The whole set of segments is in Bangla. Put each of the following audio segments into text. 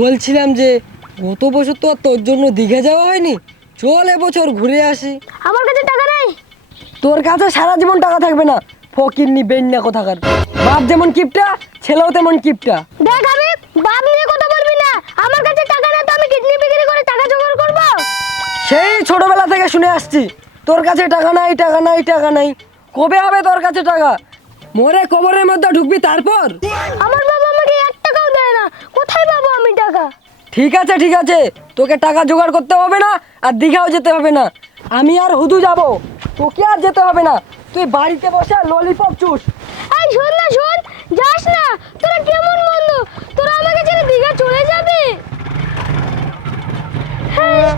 বলছিলাম যে গত বছর তো আর তোর জন্য দীঘা যাওয়া হয়নি। চল এবছর ঘুরে আসি। আমার কাছে টাকা নেই। তোর কাছে সারা জীবন টাকা থাকবে না। ফকির ফকিরনি বেন্যা কোথাকার। বাপ যেমন কিপটা ছেলেও তেমন কিপটা। দেখ আমি বাপ নিয়ে কথা বলবি না। আমার কাছে টাকা নেই তো আমি কিডনি বিক্রি করে টাকা জোগাড় করব? সেই ছোটবেলা থেকে শুনে আসছি। তোর কাছে টাকা নাই টাকা নাই টাকা নাই। কবে হবে তোর কাছে টাকা? মোরে কবরের মধ্যে ঢুকবি তারপর? আমার বাবা আমাকে এক টাকাও দেয় না কোথায় পাবো আমি টাকা? ঠিক আছে ঠিক আছে। তোকে টাকা জোগাড় করতে হবে না আর দীঘাও যেতে হবে না। আমি আর হুদু যাব। তোকে আর যেতে হবে না। তুই বাড়িতে বসে ললিপপ চুষ। এই শোন না শোন। যাস না। তোরা কেমন বন্ধু? তোরা আমাকে ছেড়ে দীঘা চলে যাবে? হ্যাঁ।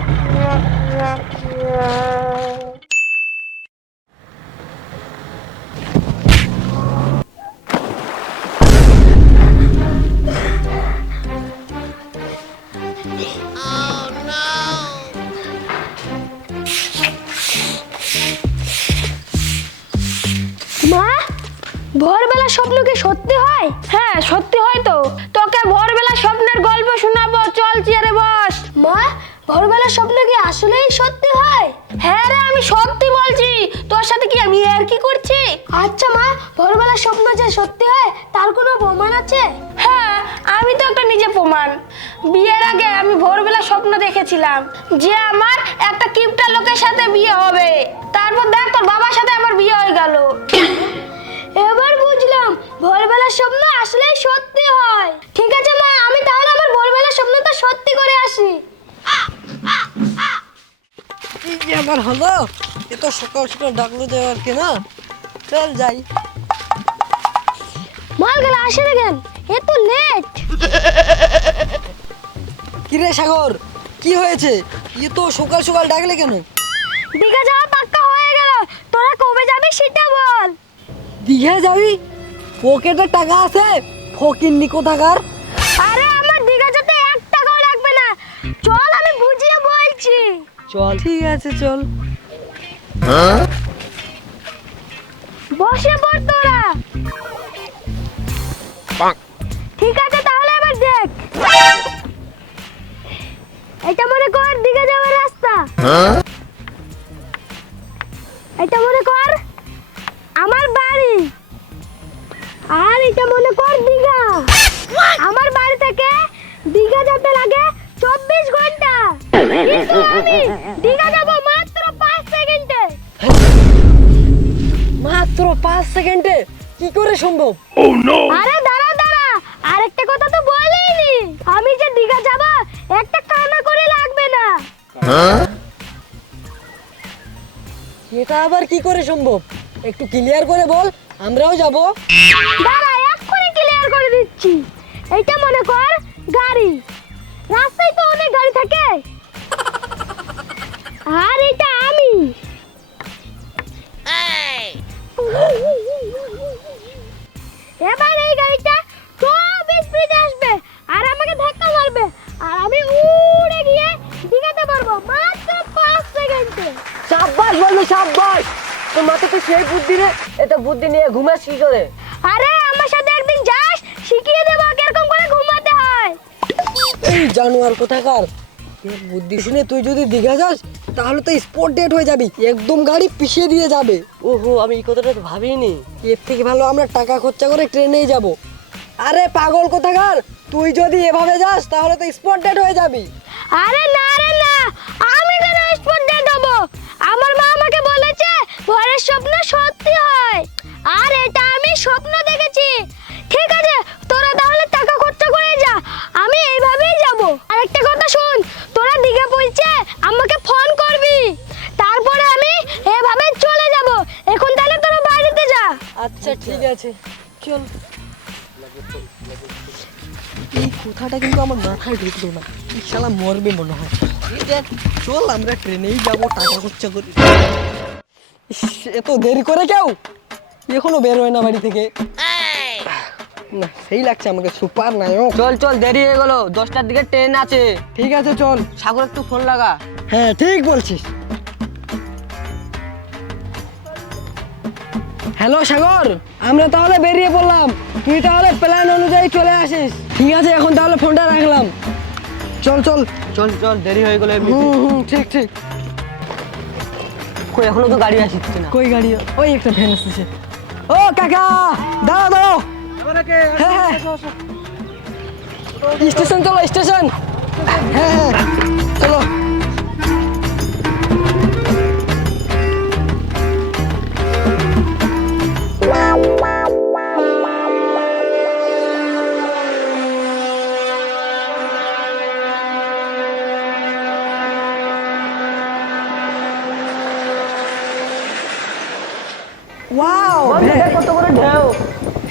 ভোরবেলা স্বপ্ন কি সত্যি হয়? হ্যাঁ সত্যি হয় তো। তোকে ভোরবেলা স্বপ্নের গল্প শোনাবো। চল চেয়ারে বস। মা ভোরবেলা স্বপ্ন কি আসলেই সত্যি হয়? হ্যাঁ রে আমি সত্যি বলছি। তোর সাথে কি আমি আর কি করছি? আচ্ছা মা ভোরবেলা স্বপ্ন যে সত্যি হয় তার কোনো প্রমাণ আছে? হ্যাঁ আমি তো একটা নিজে প্রমাণ। বিয়ের আগে আমি ভোরবেলা স্বপ্ন দেখেছিলাম যে আমার একটা কিপটা লোকের সাথে বিয়ে হবে। তারপর দেখ তোর বাবার সাথে আমার বিয়ে হয়ে গেল। ভোরবেলার স্বপ্ন আসলেই সত্যি হয়। ঠিক আছে মা আমি তাহলে আমার ভোরবেলার স্বপ্নটা সত্যি করে আসি। কি যে আবার হলো? এ তো সকাল সকাল ডাকলো যাওয়ার কে না চল যাই। মাল গেলে আসে না কেন? এ তো লেট কিরে সাগর? কি হয়েছে? ইয়ে তো সকাল সকাল ডাকলে কেন? দীঘা যাওয়া পাক্কা হয়ে গেল। তোরা কবে যাবি সেটা বল। দীঘা যাবি? পকেটে টাকা আছে ফকিরনি কোথাকার? আরে আমার দীঘা যেতে এক টাকাও লাগবে না। চল আমি বুঝিয়ে বলছি। চল। ঠিক আছে চল। বসে পড় তোরা। ঠিক আছে তাহলে এবার দেখ। এটা মনে কর দিঘা যাওয়ার রাস্তা। আমি দিঘা যাব মাত্র পাঁচ সেকেন্ডে মাত্র পাঁচ সেকেন্ডে কি করে সম্ভব? আরে দাঁড়া দাঁড়া। আরেকটা কথা তো বলিনি। আমি যে দীঘা যাব একটা কানা করে লাগবে না। এটা আবার কি করে সম্ভব? একটু ক্লিয়ার করে বল আমরাও যাব। দাঁড়া এক্ষুনি ক্লিয়ার করে দিচ্ছি। এইটা মনে কর গাড়ি। রাস্তায় তো অনেক গাড়ি থাকে। আর এটা আমি। এবার এই গাড়িটা খুব স্পিডে আসবে আর আমাকে ধাক্কা মারবে আর আমি উড়ে গিয়ে দিঘাতে পারব মাত্র পাঁচ সেকেন্ডে। সাব্বাস বলল সাব্বাস! তোর মাথায় তো সেই বুদ্ধি রে এটা বুদ্ধি নিয়ে ঘুমাস কি করে? আরে আমার সাথে একদিন যাস শিখিয়ে দেবো কীরকম করে ঘুমাতে হয়। এই জানোয়ার কোথাকার? বুদ্ধি শুনে তুই যদি দীঘা যাস তাহলে তো স্পট ডেট হয়ে যাবি। একদম গাড়ি পিছিয়ে দিয়ে যাবে। ওহো আমি এই কথাটা তো ভাবিনি। এর থেকে ভালো আমরা টাকা খরচা করে ট্রেনেই যাব। আরে পাগল কোথাকার? তুই যদি এভাবে যাস তাহলে তো স্পট ডেট হয়ে যাবি। আরে না রে না আমি কেন স্পট ডেট দেবো আছে। চল। এই কথাটা কিন্তু আমার মাথায় ঢুকলো না। এই শালা মরবে মনে হয়। চল আমরা ট্রেনেই যাব টাকা খরচা করি। এত দেরি করে কেউ? এখনও বের হয় না বাড়ি থেকে। না সেই লাগছে আমাকে সুপার নায়ক। চল চল দেরি হয়ে গেল। দশটার দিকে ট্রেন আছে। ঠিক আছে চল। সাগর একটু ফোন লাগা। হ্যাঁ ঠিক বলছিস। হ্যালো সাগর আমরা তাহলে বেরিয়ে পড়লাম। তুই তাহলে প্ল্যান অনুযায়ী চলে আসিস। ঠিক আছে এখন তাহলে ফোনটা রাখলাম। চল চল। চল চল দেরি হয়ে গেলো হুম হুম ঠিক ঠিক। কই এখনও তো গাড়ি আসছে না কই গাড়ি? ওই একটা ভ্যান আসতেছে ও কাকা! দাঁড়াও দাঁড়াও। হ্যাঁ হ্যাঁ। স্টেশন চলো স্টেশন। হ্যাঁ হ্যাঁ।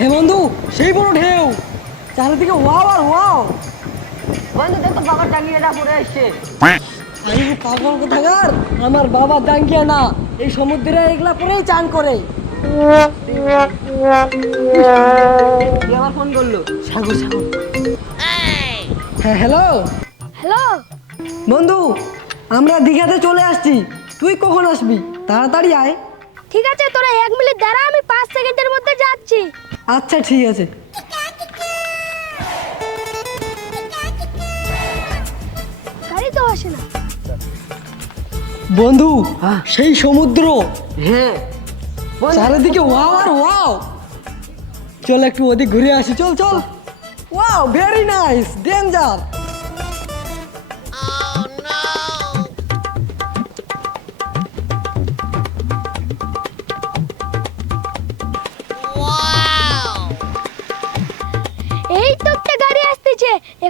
হে বন্ধু সেই বড় ঢেউ। চারিদিকে ওয়াও আর ওয়াও। বন্ধু দেখো বাবার টাঙ্গিয়াটা পড়ে আসছে আমি পাগল কোথাকার? আমার বাবা দাঙ্গিয়া না এই সমুদ্রে এগুলা করেই চান করে। ফোন করল? হ্যাঁ হ্যালো। হ্যালো। বন্ধু আমরা দীঘাতে চলে আসছি। তুই কখন আসবি? তাড়াতাড়ি আয়। ঠিক আছে তোরা এক মিনিট দাঁড়া। আচ্ছা ঠিক আছে। গাড়ি তো আসে না। বন্ধু সেই সমুদ্র। হ্যাঁ। চারিদিকে ওয়াও আর ওয়াও। চল একটু ওদিক ঘুরে আসি চল চল। ওয়াও ভেরি নাইস ডেঞ্জার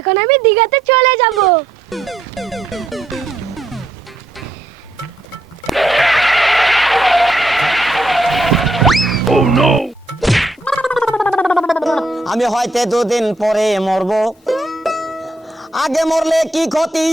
এখন আমি দিঘাতে চলে যাব। আমি হয়তো দুদিন পরে মরব। আগে মরলে কি ক্ষতি?